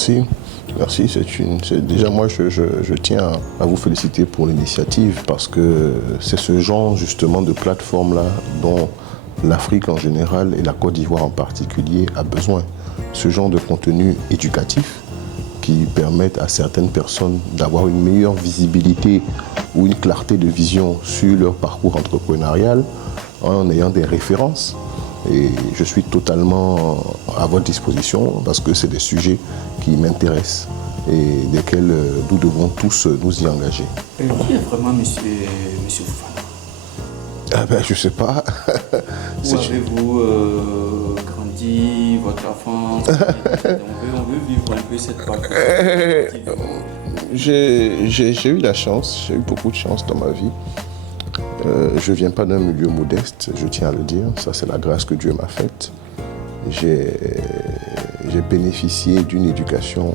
Merci. Merci, déjà moi je tiens à vous féliciter pour l'initiative parce que c'est ce genre justement de plateforme-là dont l'Afrique en général et la Côte d'Ivoire en particulier a besoin. Ce genre de contenu éducatif qui permettent à certaines personnes d'avoir une meilleure visibilité ou une clarté de vision sur leur parcours entrepreneurial en ayant des références. Et je suis totalement à votre disposition parce que c'est des sujets qui m'intéressent et desquels nous devons tous nous y engager. Qui est vraiment monsieur Fofana? Ah ben, je ne sais pas. Où avez-vous grandi, votre enfance? On veut vivre un peu cette partie. J'ai eu la chance, j'ai eu beaucoup de chance dans ma vie. Je ne viens pas d'un milieu modeste, je tiens à le dire. Ça, c'est la grâce que Dieu m'a faite. J'ai bénéficié d'une éducation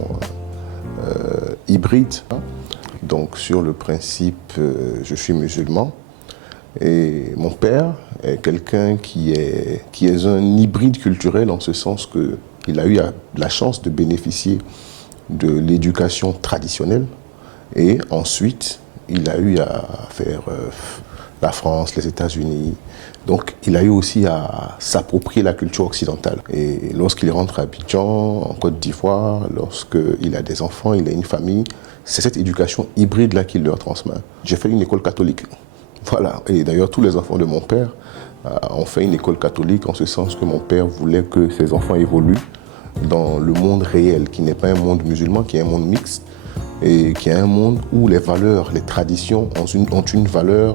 hybride. Donc, sur le principe, je suis musulman. Et mon père est quelqu'un qui est un hybride culturel en ce sens qu'il a eu la chance de bénéficier de l'éducation traditionnelle. Et ensuite, il a eu à faire la France, les États-Unis. Donc, il a eu aussi à s'approprier la culture occidentale. Et lorsqu'il rentre à Abidjan, en Côte d'Ivoire, lorsqu'il a des enfants, il a une famille, c'est cette éducation hybride-là qu'il leur transmet. J'ai fait une école catholique. Voilà. Et d'ailleurs, tous les enfants de mon père ont fait une école catholique en ce sens que mon père voulait que ses enfants évoluent dans le monde réel, qui n'est pas un monde musulman, qui est un monde mixte, et qui est un monde où les valeurs, les traditions ont une valeur,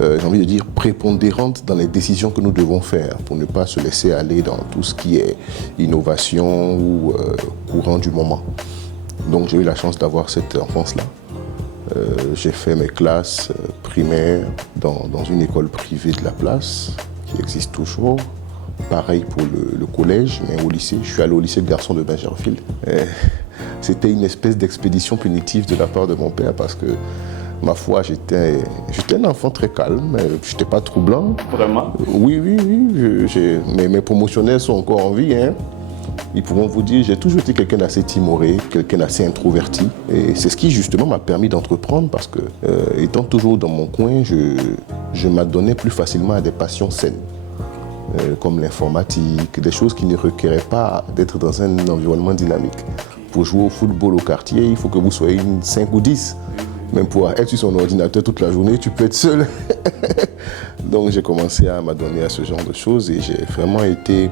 j'ai envie de dire, prépondérante dans les décisions que nous devons faire pour ne pas se laisser aller dans tout ce qui est innovation ou courant du moment. Donc j'ai eu la chance d'avoir cette enfance-là. J'ai fait mes classes primaires dans une école privée de la place, qui existe toujours. Pareil pour le collège, mais au lycée. Je suis allé au lycée de garçons de Benjerville. C'était une espèce d'expédition punitive de la part de mon père parce que, ma foi, j'étais un enfant très calme, je n'étais pas troublant. Vraiment? Oui. Mes promotionnaires sont encore en vie. Hein. Ils pourront vous dire, j'ai toujours été quelqu'un d'assez timoré, quelqu'un d'assez introverti. Et c'est ce qui justement m'a permis d'entreprendre parce que, étant toujours dans mon coin, je m'adonnais plus facilement à des passions saines. Comme l'informatique, des choses qui ne requéraient pas d'être dans un environnement dynamique. Pour jouer au football au quartier, il faut que vous soyez 5 ou 10. Même pour être sur son ordinateur toute la journée, tu peux être seul. Donc j'ai commencé à m'adonner à ce genre de choses et j'ai vraiment été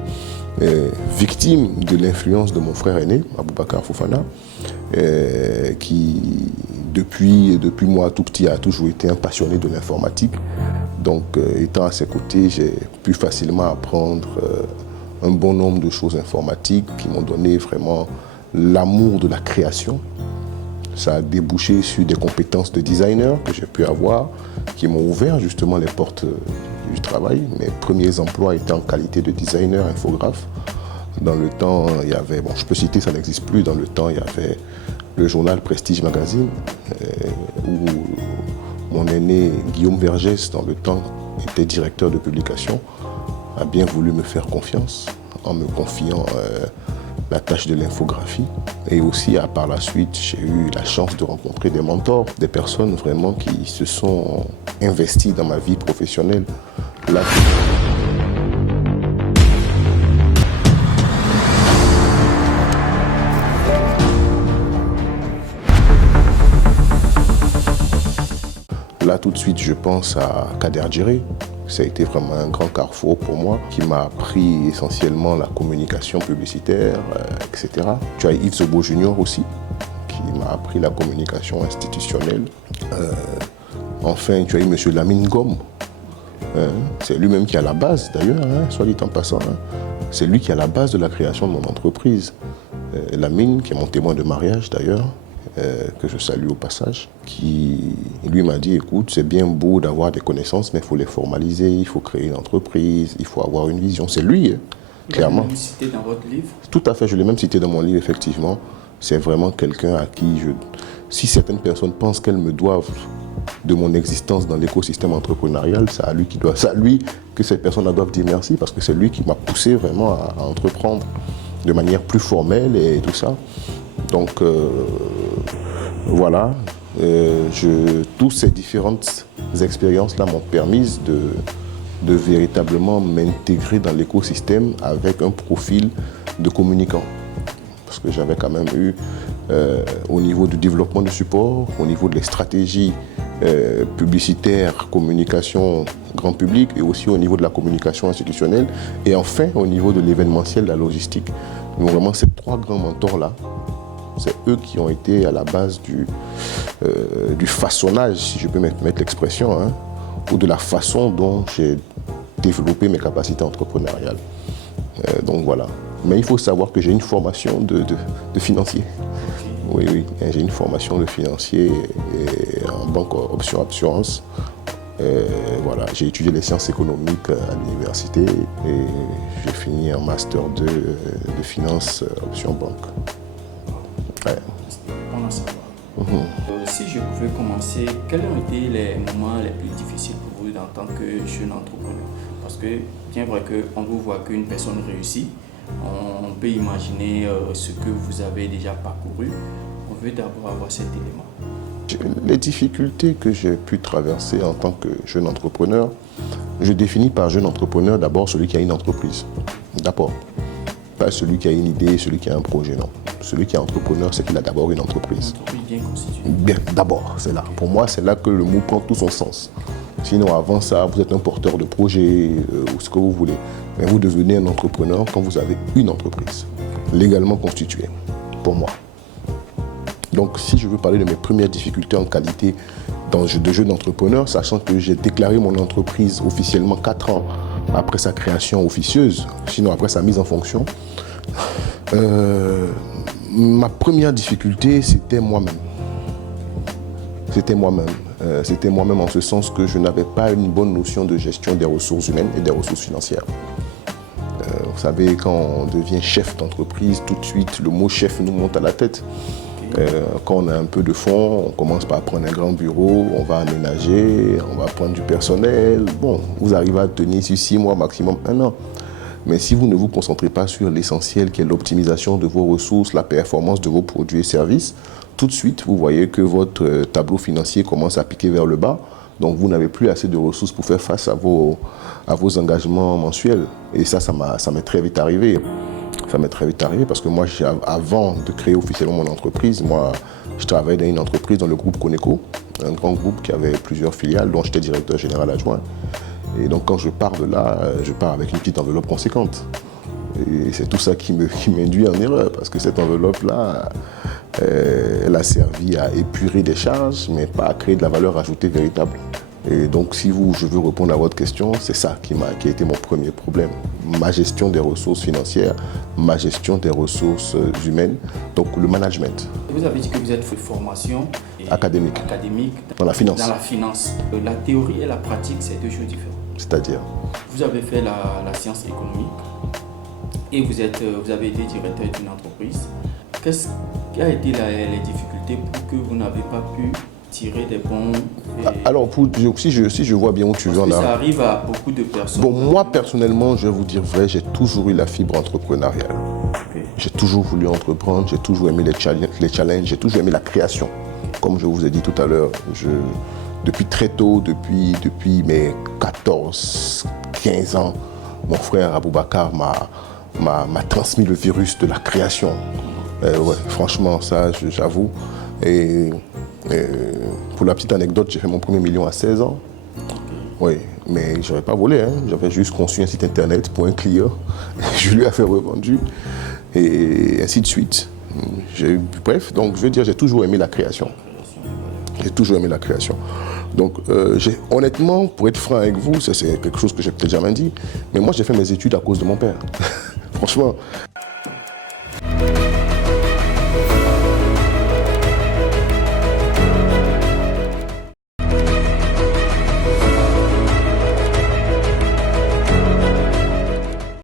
victime de l'influence de mon frère aîné, Aboubacar Fofana, qui depuis moi tout petit a toujours été un passionné de l'informatique. Donc étant à ses côtés, j'ai pu facilement apprendre un bon nombre de choses informatiques qui m'ont donné vraiment l'amour de la création. Ça a débouché sur des compétences de designer que j'ai pu avoir, qui m'ont ouvert justement les portes du travail. Mes premiers emplois étaient en qualité de designer, infographe. Dans le temps, il y avait, je peux citer, ça n'existe plus, dans le temps, il y avait le journal Prestige Magazine, où mon aîné Guillaume Vergès, dans le temps, était directeur de publication, a bien voulu me faire confiance en me confiant la tâche de l'infographie. Et aussi, par la suite, j'ai eu la chance de rencontrer des mentors, des personnes vraiment qui se sont investies dans ma vie professionnelle. Là, tout de suite, je pense à Kader Djiré. Ça a été vraiment un grand carrefour pour moi, qui m'a appris essentiellement la communication publicitaire, etc. Tu as Yves Zobo Junior aussi, qui m'a appris la communication institutionnelle. Enfin, tu as eu M. Lamine Gom. C'est lui-même qui est à la base, d'ailleurs, soit dit en passant. C'est lui qui est à la base de la création de mon entreprise. Lamine, qui est mon témoin de mariage, d'ailleurs, que je salue au passage, qui lui m'a dit, écoute, c'est bien beau d'avoir des connaissances, mais il faut les formaliser, il faut créer une entreprise, il faut avoir une vision. C'est lui, clairement. Vous l'avez même cité dans votre livre? Tout à fait, je l'ai même cité dans mon livre, effectivement. C'est vraiment quelqu'un à qui si certaines personnes pensent qu'elles me doivent de mon existence dans l'écosystème entrepreneurial, c'est à lui que ces personnes doivent dire merci, parce que c'est lui qui m'a poussé vraiment à entreprendre. de manière plus formelle et tout ça. Donc voilà, toutes ces différentes expériences-là m'ont permis de véritablement m'intégrer dans l'écosystème avec un profil de communicant. Parce que j'avais quand même eu, au niveau du développement du support, au niveau de les stratégies publicitaires, communication grand public, et aussi au niveau de la communication institutionnelle, et enfin au niveau de l'événementiel, de la logistique. Donc vraiment, ces trois grands mentors-là, c'est eux qui ont été à la base du façonnage, si je peux mettre l'expression, hein, ou de la façon dont j'ai développé mes capacités entrepreneuriales. Donc voilà. Mais il faut savoir que j'ai une formation de financier. Oui, j'ai une formation de financier en banque option assurance. Voilà, j'ai étudié les sciences économiques à l'université et j'ai fini un master de finance option banque. Ouais. Bon à savoir. Si je pouvais commencer, quels ont été les moments les plus difficiles pour vous en tant que jeune entrepreneur? Parce que bien vrai qu'on vous voit qu'une personne réussit, on peut imaginer ce que vous avez déjà parcouru. On veut d'abord avoir cet élément. Les difficultés que j'ai pu traverser en tant que jeune entrepreneur, je définis par jeune entrepreneur d'abord celui qui a une entreprise. D'abord. Pas celui qui a une idée, celui qui a un projet, non. Celui qui est entrepreneur, c'est qu'il a d'abord une entreprise. Une entreprise bien constituée. Bien, d'abord, c'est là. Pour moi, c'est là que le mot prend tout son sens. Sinon, avant ça, vous êtes un porteur de projet ou ce que vous voulez. Mais vous devenez un entrepreneur quand vous avez une entreprise légalement constituée, pour moi. Donc, si je veux parler de mes premières difficultés en qualité de jeune entrepreneur, sachant que j'ai déclaré mon entreprise officiellement 4 ans après sa création officieuse, sinon après sa mise en fonction, ma première difficulté, c'était moi-même. C'était moi-même en ce sens que je n'avais pas une bonne notion de gestion des ressources humaines et des ressources financières. Vous savez, quand on devient chef d'entreprise, tout de suite, le mot chef nous monte à la tête. Quand on a un peu de fonds, on commence par prendre un grand bureau, on va aménager, on va prendre du personnel. Bon, vous arrivez à tenir sur 6 mois, maximum 1 an. Mais si vous ne vous concentrez pas sur l'essentiel qui est l'optimisation de vos ressources, la performance de vos produits et services, tout de suite, vous voyez que votre tableau financier commence à piquer vers le bas. Donc, vous n'avez plus assez de ressources pour faire face à vos engagements mensuels. Et ça m'est très vite arrivé. Ça m'est très vite arrivé parce que moi, avant de créer officiellement mon entreprise, moi, je travaillais dans une entreprise dans le groupe Coneco, un grand groupe qui avait plusieurs filiales, dont j'étais directeur général adjoint. Et donc, quand je pars de là, je pars avec une petite enveloppe conséquente. Et c'est tout ça qui m'induit en erreur, parce que cette enveloppe-là, elle a servi à épurer des charges, mais pas à créer de la valeur ajoutée véritable. Et donc, si je veux répondre à votre question, c'est ça qui a été mon premier problème. Ma gestion des ressources financières, ma gestion des ressources humaines, donc le management. Vous avez dit que vous êtes fait formation académique dans la finance. Dans la finance. La théorie et la pratique, c'est deux choses différentes. C'est-à-dire? Vous avez fait la science économique et vous avez été directeur d'une entreprise. Qu'est-ce qui a été les difficultés pour que vous n'avez pas pu tirer des bons... Alors, si je vois bien où tu veux en ça arrive à beaucoup de personnes. Bon, moi, personnellement, je vais vous dire vrai, j'ai toujours eu la fibre entrepreneuriale. Okay. J'ai toujours voulu entreprendre, j'ai toujours aimé les challenges, j'ai toujours aimé la création. Comme je vous ai dit tout à l'heure, depuis très tôt, depuis mes 14, 15 ans, mon frère Aboubacar m'a transmis le virus de la création. Ouais, franchement, ça, j'avoue. Et pour la petite anecdote, j'ai fait mon premier million à 16 ans. Oui, mais je n'avais pas volé, hein. J'avais juste conçu un site internet pour un client. Je lui ai fait revendu et ainsi de suite. Bref, donc je veux dire, j'ai toujours aimé la création. J'ai toujours aimé la création. Donc, honnêtement, pour être franc avec vous, c'est quelque chose que j'ai peut-être jamais dit, mais moi j'ai fait mes études à cause de mon père. Franchement,